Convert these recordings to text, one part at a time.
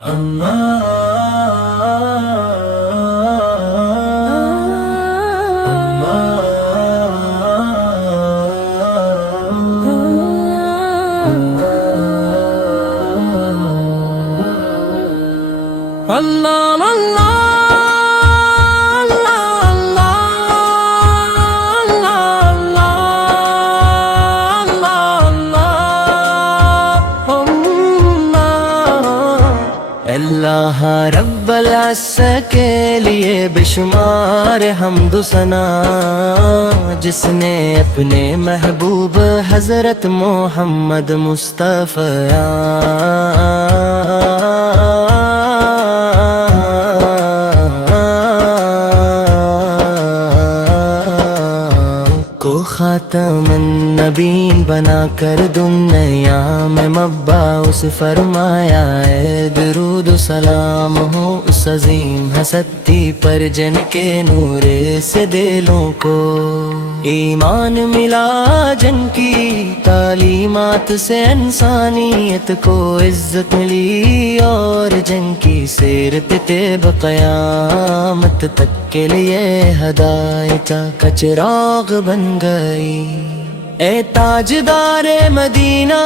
اللہ اللہ اللہ رب العزت کے لیے بشمار حمد و ثنا، جس نے اپنے محبوب حضرت محمد مصطفیٰ کو خاتم النبیین بنا کر دنیا میں مبعوث فرمایا ہے۔ درود و سلام ہو اس عظیم ہستی پر جن کے نور سے دلوں کو ایمان ملا، جن کی تعلیمات سے انسانیت کو عزت ملی، اور جن کی سیرت طیب قیامت تک کے لیے ہدایت کا چراغ بن گئی۔ اے تاجدار مدینہ،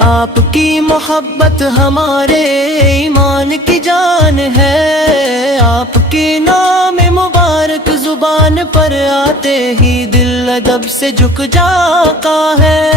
آپ کی محبت ہمارے ایمان کی جان ہے، آپ کے نام مبارک زبان پر آتے ہی دل ادب سے جھک جاتا ہے،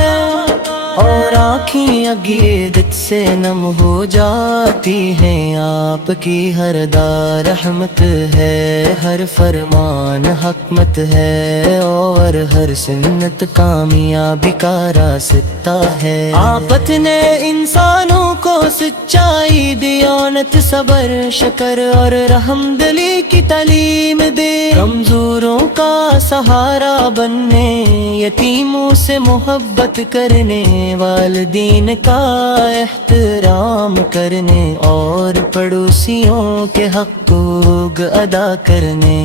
اور آنکھیں عقیدت سے نم ہو جاتی ہیں۔ آپ کی ہر دار رحمت ہے، ہر فرمان حکمت ہے، اور ہر سنت کامیابی کا راستہ ہے۔ آپت نے انسانوں کو سچائی، دیانت، صبر، شکر اور رحم دلی کی تعلیم دے، کمزوروں کا سہارا بننے، یتیموں سے محبت کرنے، والدین کا احترام کرنے، اور پڑوسیوں کے حقوق ادا کرنے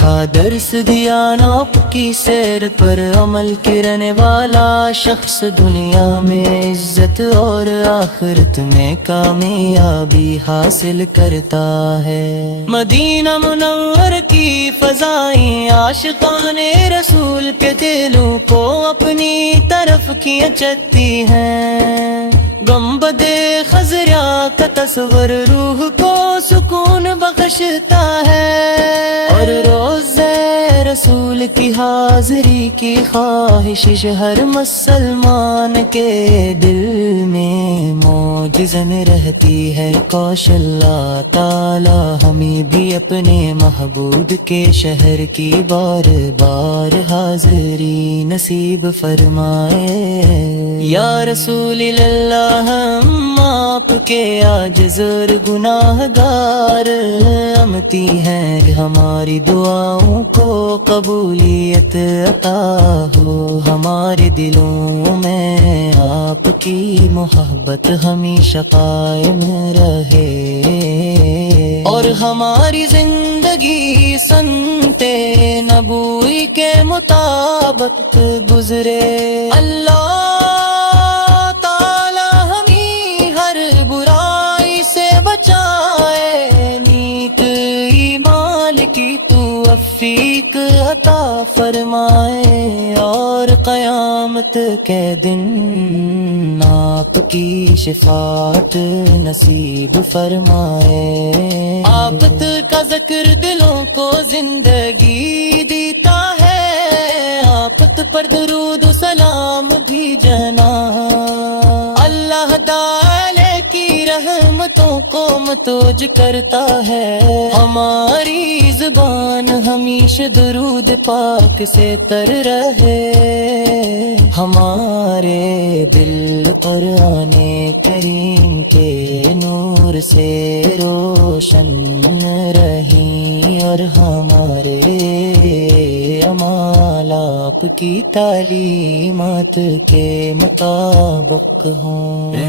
کا درس دیا۔ آپ کی سیرت پر عمل کرنے والا شخص دنیا میں عزت اور آخرت میں کامیابی حاصل کرتا ہے۔ مدینہ منور کی فضائیں عاشقان رسول کے دلوں کو اپنی طرف کھینچتی ہیں، گنبد خضرا کا تصور روح کو سکون بخشتا ہے، اور روزہ رسول کی حاضری کی خواہش ہر مسلمان کے دل میں موجزن رہتی ہے۔ کاش اللہ تعالی ہمیں بھی اپنے محبوب کے شہر کی بار بار حاضری نصیب فرمائے۔ یا رسول اللہ، ہم آپ کے عاجز اور گناہ گار، امتی ہیں ہماری دعاؤں کو قبولیت عطا ہو، ہمارے دلوں میں آپ کی محبت ہمیشہ قائم رہے، اور ہماری زندگی سنتے نبوی کے مطابق گزرے۔ اللہ تعالی ہمیں ہر برائی سے بچائے، نیک ایمان کی توفیق عطا فرمائے، اور قیامت کے دن آپ کی شفاعت نصیب فرمائے۔ آفت کا ذکر دلوں کو زندگی دیتا ہے، آفت پر درود و سلام بھی جنا، اللہ تعالی کی رحمتوں کو متوج کرتا ہے۔ ہماری زبان ہمیشہ درود پاک سے تر رہے، ہمارے دل قرآن کریم کے نور سے روشن رہیں، اور ہمارے اعمال آپ کی تعلیمات کے مطابق ہوں۔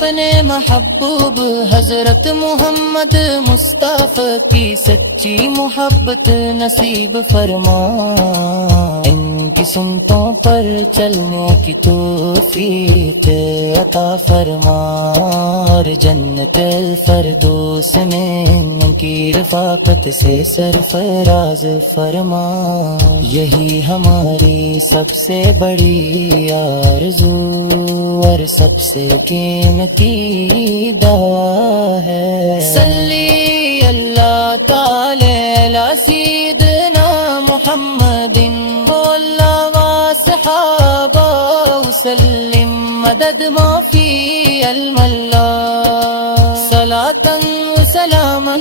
اپنے محبوب حضرت محمد مصطفیٰ کی سچی محبت نصیب فرما، ان کی سنتوں پر چلنے کی توفیق عطا فرما، اور جنت الفردوس میں ان کی رفاقت سے سرفراز فرما۔ یہی ہماری سب سے بڑی آرزو اور سب سے قیمتی دعا ہے۔ صلی اللہ تعالی علی سیدنا محمد واللہ وصحابہ وسلم مدد ما فی علم اللہ، صلاۃ و سلاما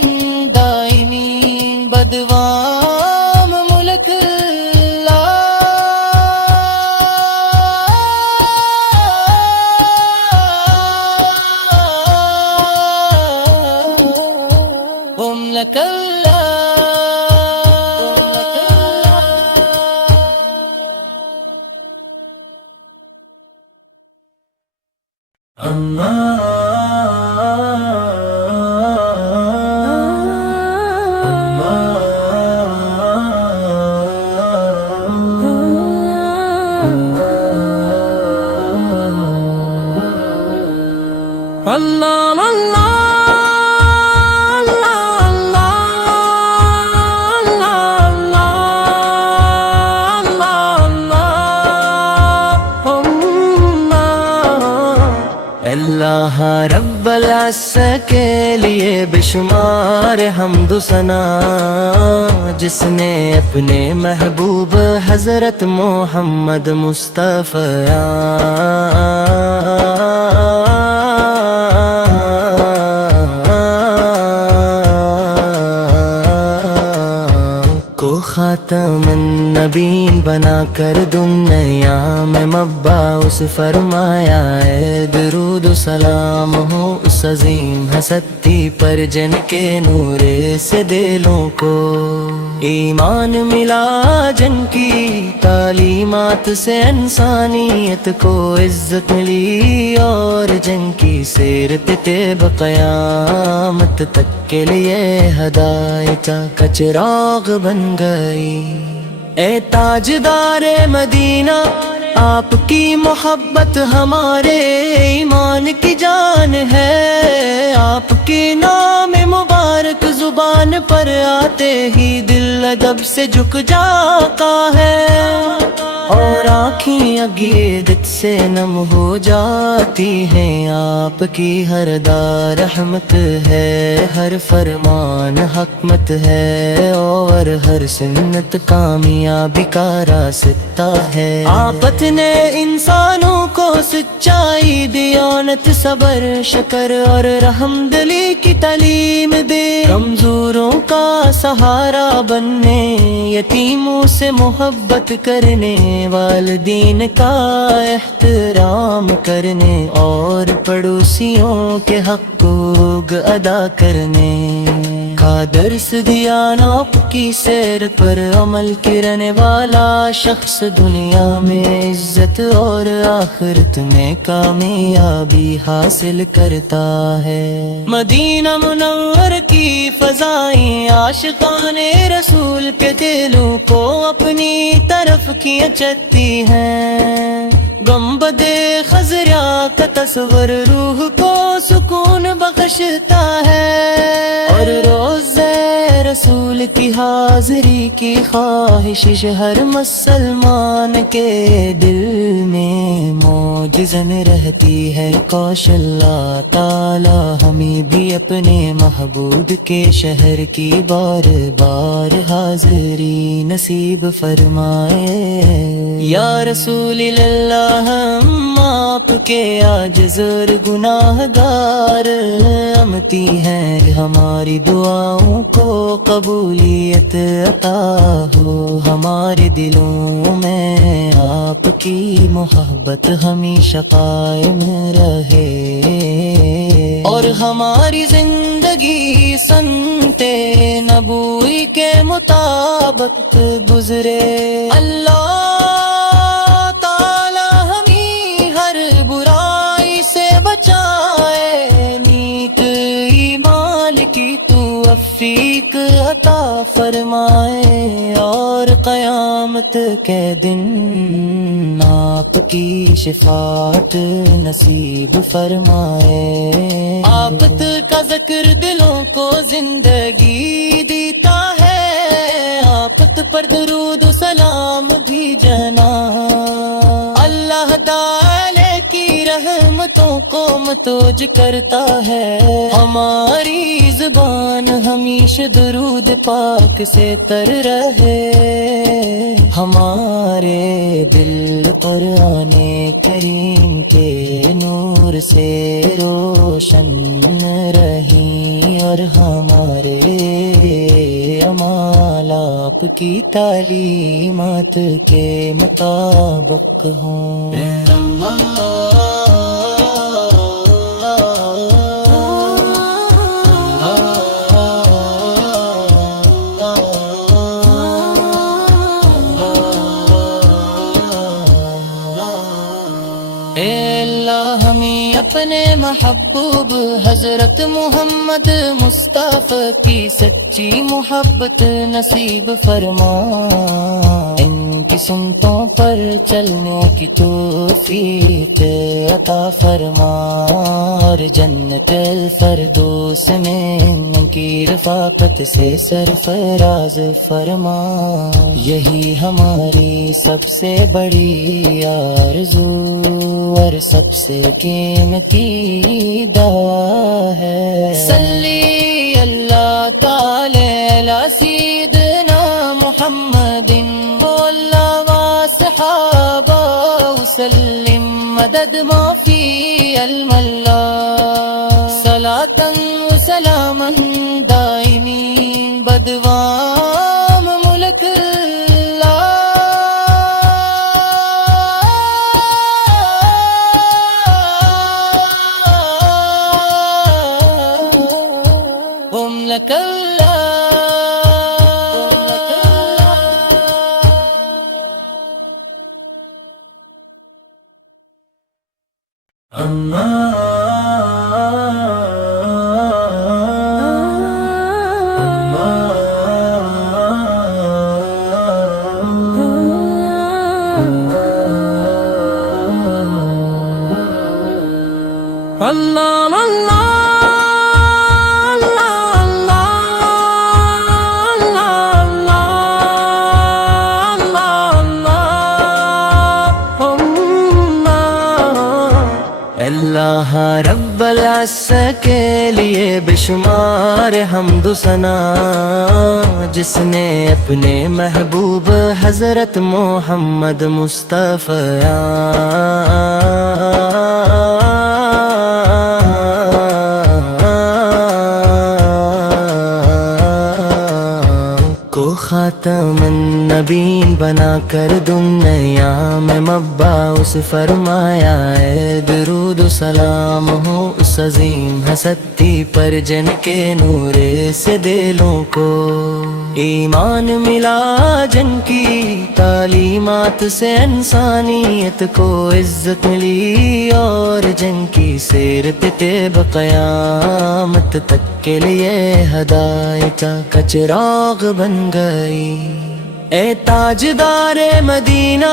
دائمین بدوام ملک لك اللہ اللہ اللہ رب العزت کے لیے بے شمار حمد و ثنا، جس نے اپنے محبوب حضرت محمد مصطفیٰ کو خاتم النبیین بنا کر دنیا میں مبعوث فرمایا ہے۔ درود و سلام ہو اس عظیم ہستی پر جن کے نور سے دلوں کو ایمان ملا، جن کی تعلیمات سے انسانیت کو عزت ملی، اور جن کی سیرت طیب قیامت تک کے لیے ہدایت کا چراغ بن گئی۔ اے تاجدار مدینہ، آپ کی محبت ہمارے ایمان کی جان ہے، آپ کے نام مبارک زبان پر آتے ہی دل ادب سے جھک جاتا ہے، اور آنکھیں عقیدت سے نم ہو جاتی ہیں۔ آپ کی ہر دار رحمت ہے، ہر فرمان حکمت ہے، اور ہر سنت کامیابی کا راستہ ہے۔ آپت نے انسانوں کو سچائی، دیانت، صبر، شکر اور رحم دلی کی تعلیم دے، کمزوروں کا سہارا بننے، یتیموں سے محبت کرنے، والدین کا احترام کرنے، اور پڑوسیوں کے حقوق ادا کرنے کا درس دیا۔ آپ کی سیر پر عمل کرنے والا شخص دنیا میں عزت اور آخرت میں کامیابی حاصل کرتا ہے۔ مدینہ منور کی فضائیں عاشقان رسول کے دلوں کو اپنی طرف کھینچتی ہیں، گنبد خضرا کا تصور روح کو سکون بخشتا ہے، اور روزہ رسول کی حاضری کی خواہش ہر مسلمان کے دل میں موجزن رہتی ہے۔ کاش اللہ تعالی ہمیں بھی اپنے محبوب کے شہر کی بار بار حاضری نصیب فرمائے۔ یا رسول اللہ، ہم آپ کے عاجز اور گناہ گار امتی ہیں، ہماری دعاؤں کو قبولیت عطا ہو، ہمارے دلوں میں آپ کی محبت ہمیشہ قائم رہے، اور ہماری زندگی سنتے نبوی کے مطابق گزرے۔ اللہ تعالی ہمیں ہر برائی سے بچائے، عطا فرمائے اور قیامت کے دن آپ کی شفاعت نصیب فرمائے۔ آفت کا ذکر دلوں کو زندگی دیتا ہے، آفت پر درود و سلام بھی جنا۔ اللہ تعالی کی رحمتوں کو متوج کرتا ہے، ہماری زبان ہمیشہ درود پاک سے تر رہے، ہمارے دل قرآن کریم کے نور سے روشن رہیں، اور ہمارے اعمال آپ کی تعلیمات کے مطابق ہوں۔ اے اللہ ہمیں اپنے محبوب حضرت محمد مصطفیٰ کی سچی محبت نصیب فرما، ان کی سنتوں پر چلنے کی توفیق عطا فرما، اور جنت الفردوس میں ان کی رفاقت سے سرفراز فرما۔ یہی ہماری سب سے بڑی آرزو اور سب سے قیمتی دعا ہے۔ صلی اللہ تعالی علی سیدنا محمد واللہ وصحابہ وسلم مدد ما فی علم اللہ، صلاۃ و سلاما دائمین بدوام ملک لك اللہ اللہ اللہ رب العزت کے لیے بے شمار حمد و ثنا، جس نے اپنے محبوب حضرت محمد مصطفیٰ کو خاتم النبیین بنا کر دنیا میں مبعوث فرمایا ہے۔ درود و سلام ہو اس عظیم ہستی پر جن کے نور سے دلوں کو ایمان ملا، جن کی تعلیمات سے انسانیت کو عزت ملی، اور جن کی سیرت طیب قیامت تک کے لیے ہدایت کا چراغ بن گئی۔ اے تاجدار مدینہ،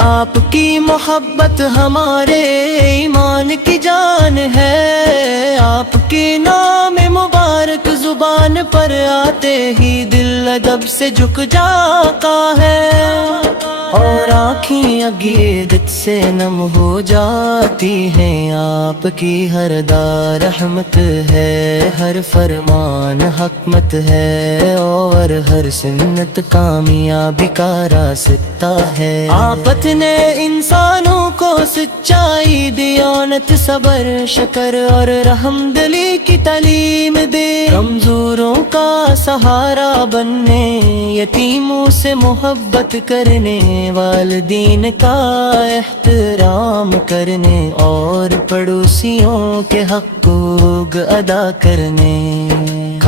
آپ کی محبت ہمارے ایمان کی جان ہے، آپ کے نام مبارک زبان پر آتے ہی دل ادب سے جھک جاتا ہے، اور آنکھیں عقیدت سے نم ہو جاتی ہیں۔ آپ کی ہر دار رحمت ہے، ہر فرمان حکمت ہے، اور ہر سنت کامیابی کا راستہ ہے۔ آفت نے انسانوں کو سچائی، دیانت، صبر، شکر اور رحم دلی کی تعلیم دے، کمزوروں کا سہارا بننے، یتیموں سے محبت کرنے، والدین کا احترام کرنے، اور پڑوسیوں کے حقوق ادا کرنے۔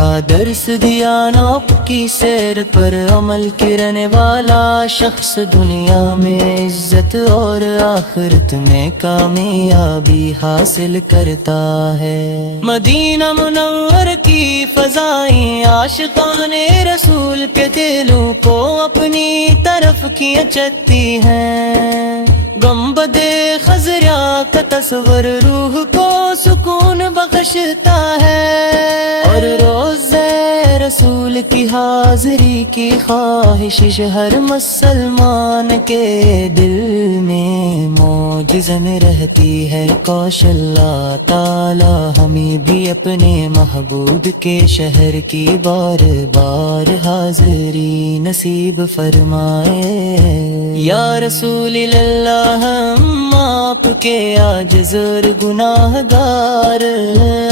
تھا درس دیا آپ کی سیرت پر عمل کرنے والا شخص دنیا میں عزت اور آخرت میں کامیابی حاصل کرتا ہے۔ مدینہ منور کی فضائیں عاشقان رسول کے دلوں کو اپنی طرف کھینچتی ہیں۔ گنبد خضرا کا تصور روح کو سکون بخشتا ہے، اور روزہ رسول کی حاضری کی خواہش ہر مسلمان کے دل میں موجزن رہتی ہے۔ کاش اللہ تعالی ہمیں بھی اپنے محبوب کے شہر کی بار بار حاضری نصیب فرمائے۔ یا رسول اللہ ہم آپ کے عاجز اور گناہ گار،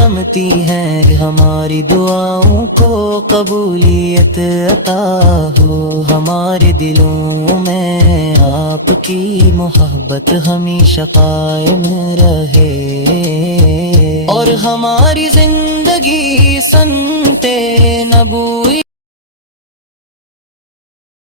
امتی ہیں ہماری دعاؤں کو قبولیت عطا ہو۔ ہمارے دلوں میں آپ کی محبت ہمیشہ قائم رہے، اور ہماری زندگی سنت نبوی